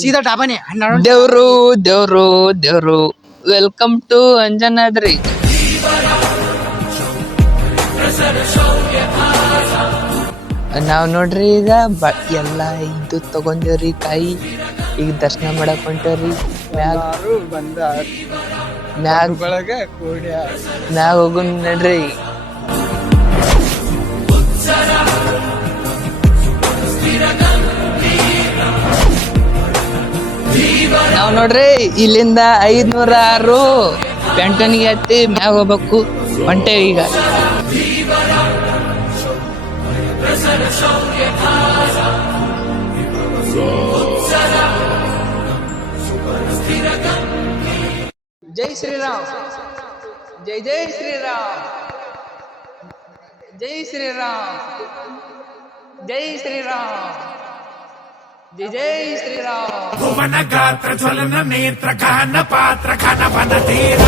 ಸೀದಾ ಡಾಬಾನೆ ದೇವ್ರು ದೇವ್ರು ದೇವ್ರು ವೆಲ್ಕಮ್ ಟು ಅಂಜನಾದ್ರಿ. ನಾವ್ ನೋಡ್ರಿ ಈಗ ಎಲ್ಲ ಇದು ತಗೊಂಡೇವ್ರಿ ಕಾಯಿ. ಈಗ ದರ್ಶನ ಮಾಡಕ್ ಹೊಂಟೇವ್ರಿ. ಮ್ಯಾಗ ಹೋಗುನ್ ನಡ್ರಿ. ನಾವ್ ನೋಡ್ರಿ ಇಲ್ಲಿಂದ 506 ಪೆಂಟನ್ಗೆ ಹತ್ತಿ ಮ್ಯಾಗ ಹೋಗ್ಬೇಕು. ಹೊಂಟೇವಿ ಈಗ. ಜೈ ಶ್ರೀರಾಮ್, ಜೈ ಜೈ ಶ್ರೀರಾಮ್, ಜೈ ಶ್ರೀರಾಮ್, ಜೈ ಶ್ರೀರಾಮ್, ಜೈ ಜೈ ಶ್ರೀರಾಮ್. ಭುವನ ಗಾತ್ರ ಜ್ವಲನ ನೇತ್ರ ಗಾನ ಪಾತ್ರ ಘನ ವನ ತೀರ